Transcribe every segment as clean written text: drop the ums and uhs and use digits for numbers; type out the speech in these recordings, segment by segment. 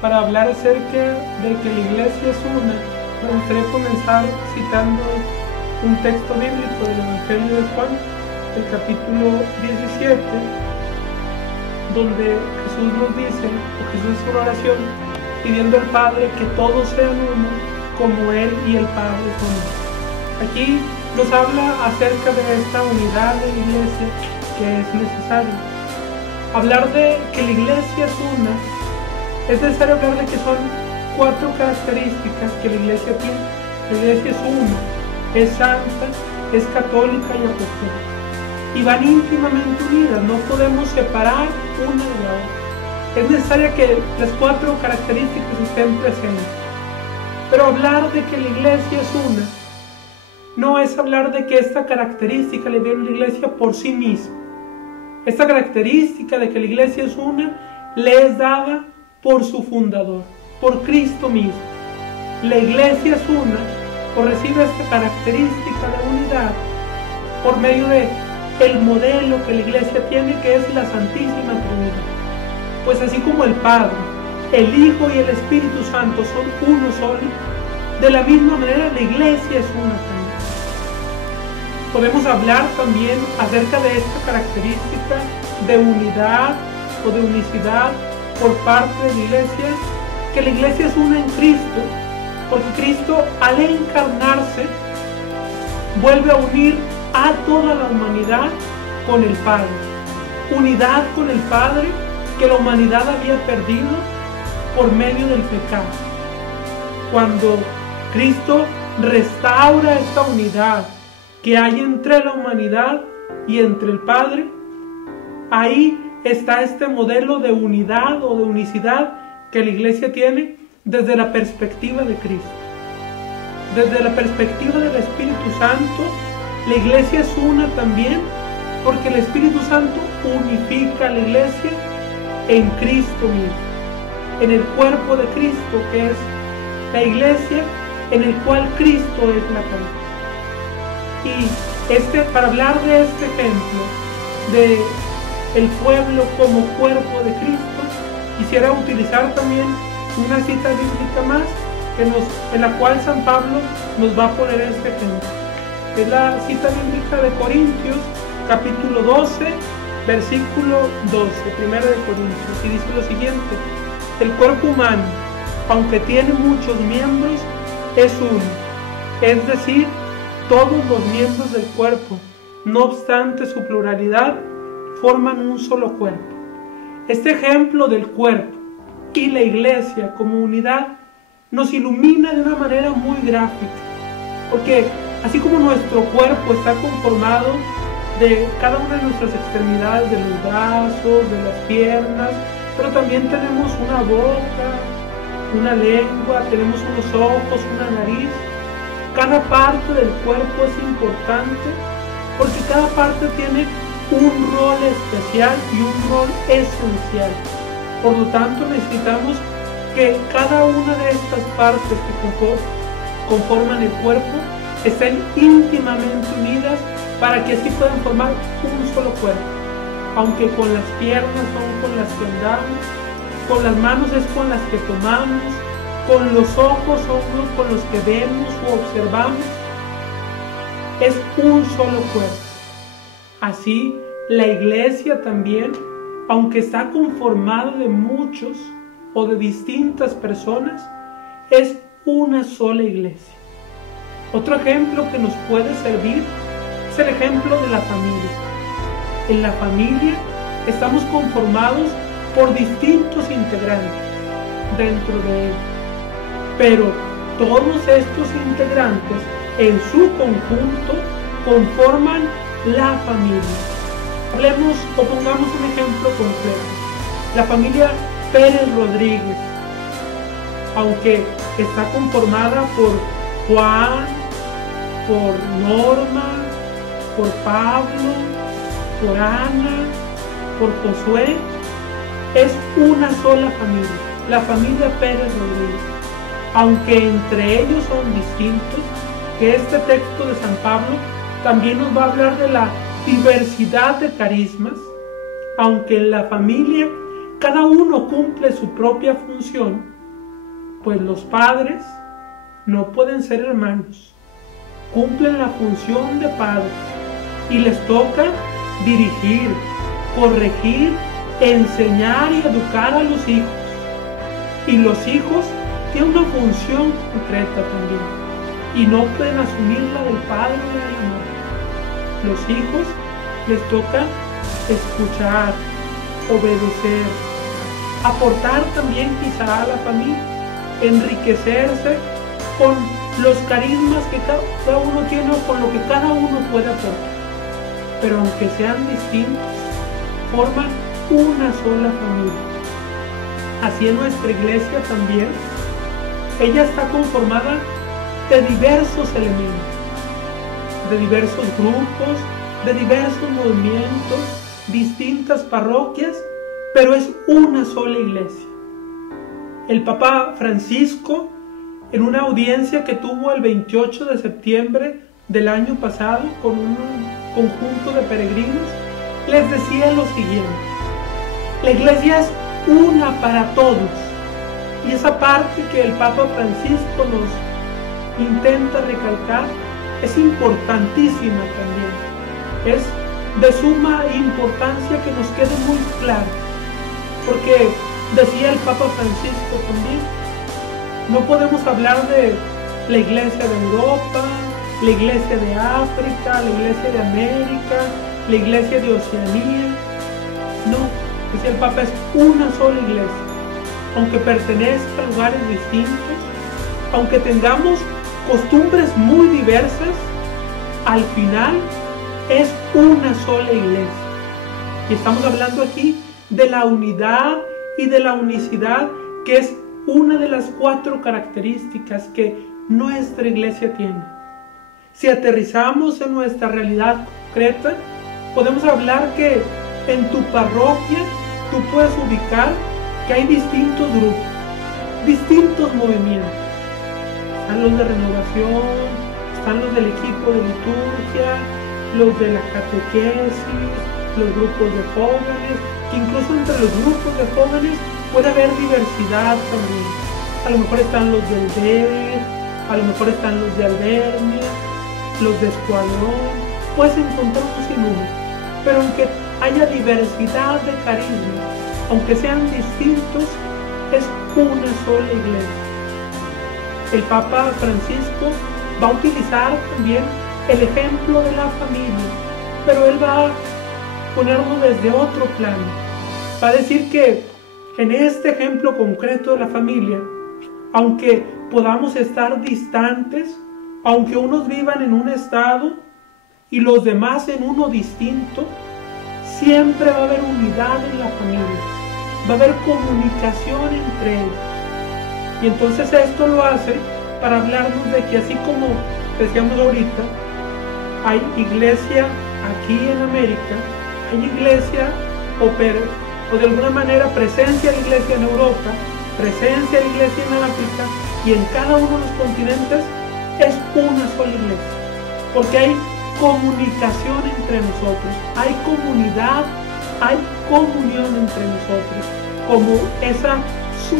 para hablar acerca de que la iglesia es una, me gustaría comenzar citando un texto bíblico del Evangelio de Juan, el capítulo 17, donde Jesús nos dice, o Jesús hizo una oración pidiendo al Padre que todos sean uno, como Él y el Padre son uno. Aquí nos habla acerca de esta unidad de la iglesia que es necesaria. Hablar de que la iglesia es una, es necesario hablar de que son 4 características que la iglesia tiene. La iglesia es una, es santa, es católica y apostólica. Y van íntimamente unidas, no podemos separar una de la otra. Es necesario que las 4 características estén presentes. Pero hablar de que la iglesia es una, no es hablar de que esta característica le viene a la iglesia por sí misma. Esta característica de que la iglesia es una, le es dada por su fundador, por Cristo mismo. La iglesia es una, o recibe esta característica de unidad por medio de el modelo que la iglesia tiene, que es la Santísima Trinidad. Pues así como el Padre, el Hijo y el Espíritu Santo son uno solo, de la misma manera la iglesia es una también. Podemos hablar también acerca de esta característica de unidad o de unicidad por parte de la iglesia, que la iglesia es una en Cristo, porque Cristo al encarnarse vuelve a unir a toda la humanidad con el Padre. Unidad con el Padre que la humanidad había perdido por medio del pecado. Cuando Cristo restaura esta unidad que hay entre la humanidad y entre el Padre, ahí está este modelo de unidad o de unicidad que la iglesia tiene desde la perspectiva de Cristo. Desde la perspectiva del Espíritu Santo, la iglesia es una también porque el Espíritu Santo unifica a la iglesia en Cristo mismo, en el cuerpo de Cristo que es la iglesia, en el cual Cristo es la cabeza. Y para hablar de este ejemplo de el pueblo como cuerpo de Cristo, quisiera utilizar también una cita bíblica más en la cual San Pablo nos va a poner este ejemplo. Es la cita bíblica de Corintios, capítulo 12, versículo 12, primera de Corintios, y dice lo siguiente: el cuerpo humano, aunque tiene muchos miembros, es uno, es decir, todos los miembros del cuerpo, no obstante su pluralidad, forman un solo cuerpo. Este ejemplo del cuerpo y la iglesia como unidad nos ilumina de una manera muy gráfica, porque así como nuestro cuerpo está conformado de cada una de nuestras extremidades, de los brazos, de las piernas, pero también tenemos una boca, una lengua, tenemos unos ojos, una nariz. Cada parte del cuerpo es importante porque cada parte tiene un rol especial y un rol esencial. Por lo tanto, necesitamos que cada una de estas partes que conforman el cuerpo estén íntimamente unidas para que así puedan formar un solo cuerpo. Aunque con las piernas son con las que andamos, con las manos es con las que tomamos, con los ojos son con los que vemos o observamos, es un solo cuerpo. Así, la iglesia también, aunque está conformada de muchos o de distintas personas, es una sola iglesia. Otro ejemplo que nos puede servir es el ejemplo de la familia. En la familia estamos conformados por distintos integrantes dentro de ella, pero todos estos integrantes en su conjunto conforman la familia. Hablemos o pongamos un ejemplo concreto. La familia Pérez Rodríguez, aunque está conformada por Juan, por Norma, por Pablo, por Ana, por Josué, es una sola familia, la familia Pérez Rodríguez. Aunque entre ellos son distintos, que este texto de San Pablo también nos va a hablar de la diversidad de carismas, aunque en la familia cada uno cumple su propia función, pues los padres no pueden ser hermanos, cumplen la función de padres y les toca dirigir, corregir, enseñar y educar a los hijos. Y los hijos tienen una función concreta también y no pueden asumir la del padre o de la madre. Los hijos les toca escuchar, obedecer, aportar también quizá a la familia, enriquecerse con los carismas que cada uno tiene o con lo que cada uno puede aportar. Pero aunque sean distintos, forman una sola familia. Así en nuestra iglesia también, ella está conformada de diversos elementos, de diversos grupos, de diversos movimientos, distintas parroquias, pero es una sola iglesia. El Papa Francisco, en una audiencia que tuvo el 28 de septiembre del año pasado con un conjunto de peregrinos, les decía lo siguiente: la iglesia es una para todos. Y esa parte que el Papa Francisco nos intenta recalcar es importantísima también. Es de suma importancia que nos quede muy claro, porque decía el Papa Francisco también, no podemos hablar de la iglesia de Europa, la iglesia de África, la iglesia de América, la iglesia de Oceanía. No, decía el Papa, es una sola iglesia. Aunque pertenezca a lugares distintos, aunque tengamos costumbres muy diversas, al final es una sola iglesia. Y estamos hablando aquí de la unidad y de la unicidad, que es una de las 4 características que nuestra iglesia tiene. Si aterrizamos en nuestra realidad concreta, podemos hablar que en tu parroquia tú puedes ubicar que hay distintos grupos, distintos movimientos. Están los de renovación, están los del equipo de liturgia, los de la catequesis, los grupos de jóvenes, que incluso entre los grupos de jóvenes puede haber diversidad también. A lo mejor están los del DER, a lo mejor están los de Albernia, los de Escuadrón, puedes encontrar un sinnúmero. Pero aunque haya diversidad de carismas, aunque sean distintos, es una sola iglesia. El Papa Francisco va a utilizar también el ejemplo de la familia, pero él va a ponerlo desde otro plano. Va a decir que en este ejemplo concreto de la familia, aunque podamos estar distantes, aunque unos vivan en un estado y los demás en uno distinto, siempre va a haber unidad en la familia, va a haber comunicación entre ellos. Y entonces esto lo hace para hablarnos de que, así como decíamos ahorita, hay iglesia aquí en América, hay iglesia o de alguna manera presencia de la iglesia en Europa, presencia de la iglesia en África, y en cada uno de los continentes es una sola iglesia, porque hay comunicación entre nosotros, hay comunidad, hay comunión entre nosotros, como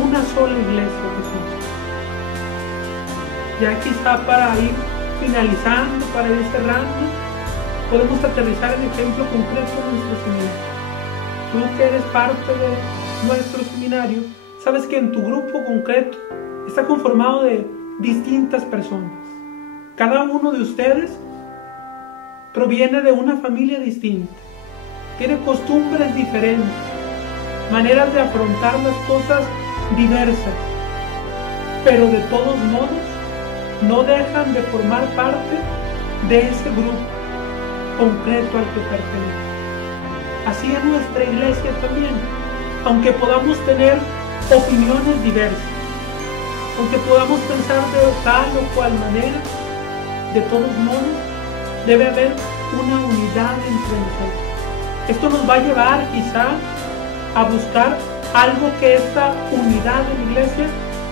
una sola iglesia que somos. Ya quizá para ir finalizando, para ir cerrando, podemos aterrizar el ejemplo concreto de nuestro seminario. Tú que eres parte de nuestro seminario, sabes que en tu grupo concreto está conformado de distintas personas. Cada uno de ustedes proviene de una familia distinta, tiene costumbres diferentes, maneras de afrontar las cosas diversas, pero de todos modos no dejan de formar parte de ese grupo concreto al que pertenecen. Así es nuestra iglesia también, aunque podamos tener opiniones diversas, aunque podamos pensar de tal o cual manera, de todos modos debe haber una unidad entre nosotros. Esto nos va a llevar quizá a buscar algo que esta unidad de la iglesia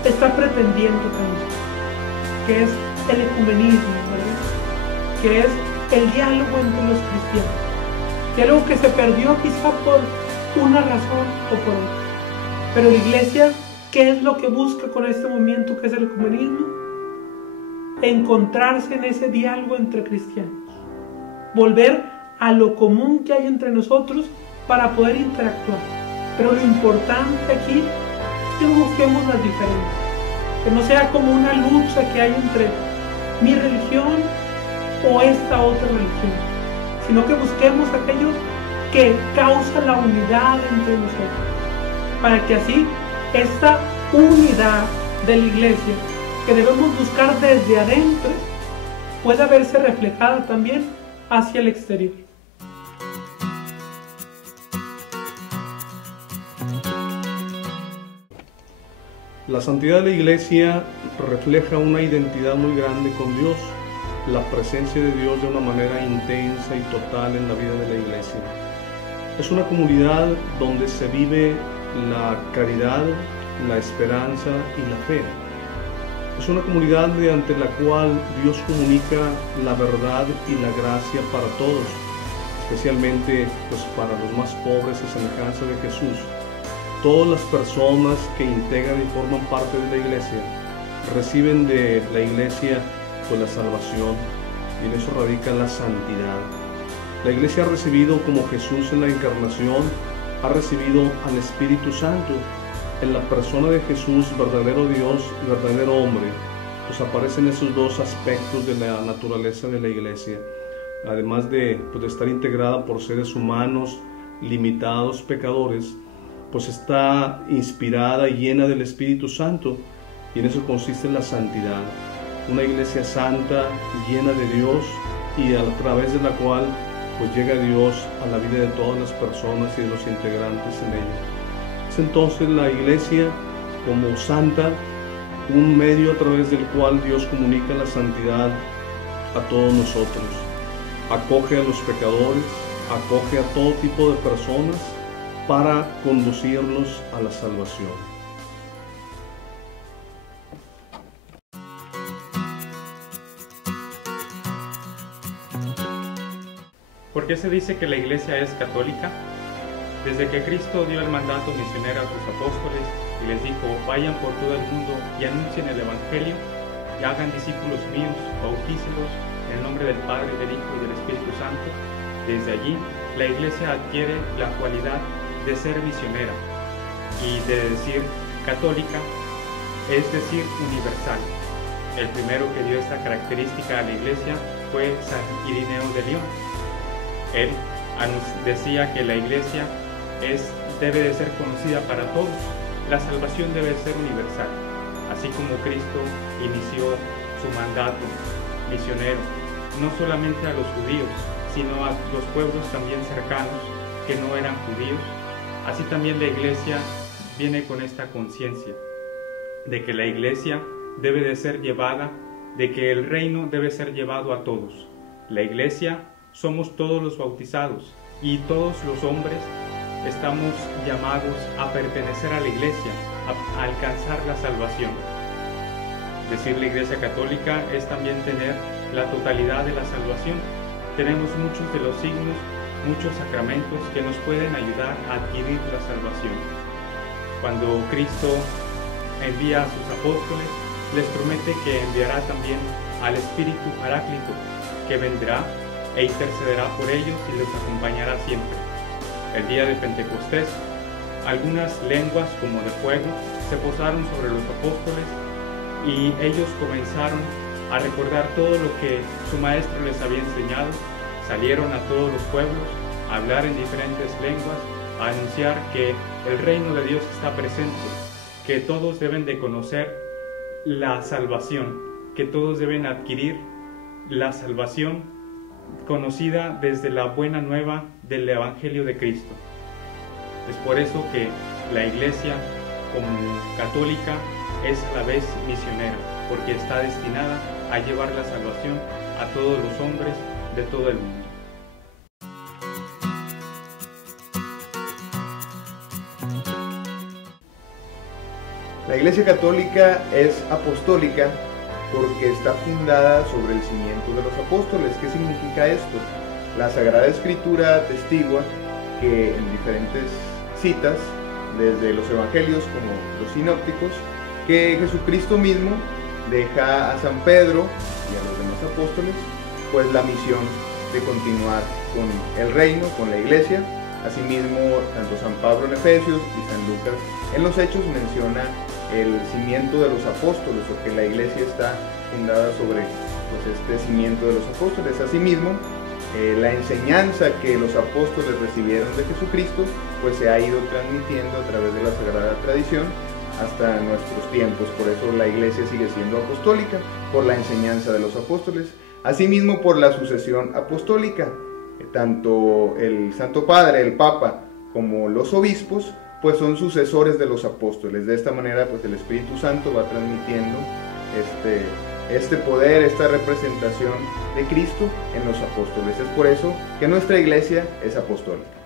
está pretendiendo también, que es el ecumenismo, ¿verdad? Que es el diálogo entre los cristianos, diálogo que se perdió quizá por una razón o por otra, pero la iglesia ¿Qué es lo que busca con este movimiento que es el ecumenismo? Encontrarse en ese diálogo entre cristianos, volver a lo común que hay entre nosotros para poder interactuar. Pero lo importante aquí es que no busquemos las diferencias, que no sea como una lucha que hay entre mi religión o esta otra religión, sino que busquemos aquello que causa la unidad entre nosotros, para que así esta unidad de la iglesia que debemos buscar desde adentro pueda verse reflejada también hacia el exterior. La santidad de la iglesia refleja una identidad muy grande con Dios, la presencia de Dios de una manera intensa y total en la vida de la iglesia. Es una comunidad donde se vive la caridad, la esperanza y la fe. Es una comunidad ante la cual Dios comunica la verdad y la gracia para todos, especialmente pues para los más pobres a semejanza de Jesús. Todas las personas que integran y forman parte de la iglesia reciben de la iglesia pues la salvación, y en eso radica la santidad. La iglesia ha recibido, como Jesús en la encarnación, ha recibido al Espíritu Santo. En la persona de Jesús, verdadero Dios y verdadero hombre, pues aparecen esos dos aspectos de la naturaleza de la iglesia. Además de estar integrada por seres humanos limitados, pecadores, pues está inspirada y llena del Espíritu Santo, y en eso consiste la santidad. Una iglesia santa, llena de Dios, y a través de la cual pues llega Dios a la vida de todas las personas y de los integrantes en ella. Es entonces la iglesia como santa, un medio a través del cual Dios comunica la santidad a todos nosotros. Acoge a los pecadores, acoge a todo tipo de personas para conducirlos a la salvación. ¿Por qué se dice que la iglesia es católica? Desde que Cristo dio el mandato misionero a sus apóstoles y les dijo: vayan por todo el mundo y anuncien el Evangelio y hagan discípulos míos, bautícelos en el nombre del Padre, del Hijo y del Espíritu Santo, desde allí la iglesia adquiere la cualidad de ser misionera y de decir católica, es decir, universal. El primero que dio esta característica a la iglesia fue San Irineo de León. Él decía que la iglesia debe de ser conocida para todos, la salvación debe ser universal, así como Cristo inició su mandato misionero, no solamente a los judíos, sino a los pueblos también cercanos que no eran judíos. Así también la iglesia viene con esta conciencia de que la iglesia debe de ser llevada, de que el reino debe ser llevado a todos. La iglesia somos todos los bautizados y todos los hombres estamos llamados a pertenecer a la iglesia, a alcanzar la salvación. Decir la iglesia católica es también tener la totalidad de la salvación. Tenemos muchos de los signos, muchos sacramentos que nos pueden ayudar a adquirir la salvación. Cuando Cristo envía a sus apóstoles, les promete que enviará también al Espíritu Paráclito, que vendrá e intercederá por ellos y los acompañará siempre. El día de Pentecostés, algunas lenguas como de fuego se posaron sobre los apóstoles y ellos comenzaron a recordar todo lo que su maestro les había enseñado. Salieron a todos los pueblos a hablar en diferentes lenguas, a anunciar que el reino de Dios está presente, que todos deben de conocer la salvación, que todos deben adquirir la salvación conocida desde la buena nueva del Evangelio de Cristo. Es por eso que la iglesia como católica es a la vez misionera, porque está destinada a llevar la salvación a todos los hombres de todo el mundo. La Iglesia Católica es apostólica porque está fundada sobre el cimiento de los apóstoles. ¿Qué significa esto? La Sagrada Escritura atestigua que en diferentes citas desde los evangelios como los sinópticos, que Jesucristo mismo deja a San Pedro y a los demás apóstoles pues la misión de continuar con el reino, con la iglesia. Asimismo, tanto San Pablo en Efesios y San Lucas en los Hechos menciona el cimiento de los apóstoles, o que la iglesia está fundada sobre pues, este cimiento de los apóstoles. Asimismo, la enseñanza que los apóstoles recibieron de Jesucristo pues se ha ido transmitiendo a través de la Sagrada Tradición hasta nuestros tiempos. Por eso la iglesia sigue siendo apostólica, por la enseñanza de los apóstoles. Asimismo, por la sucesión apostólica, tanto el Santo Padre, el Papa, como los obispos, pues son sucesores de los apóstoles. De esta manera, pues el Espíritu Santo va transmitiendo este poder, esta representación de Cristo en los apóstoles. Es por eso que nuestra iglesia es apostólica.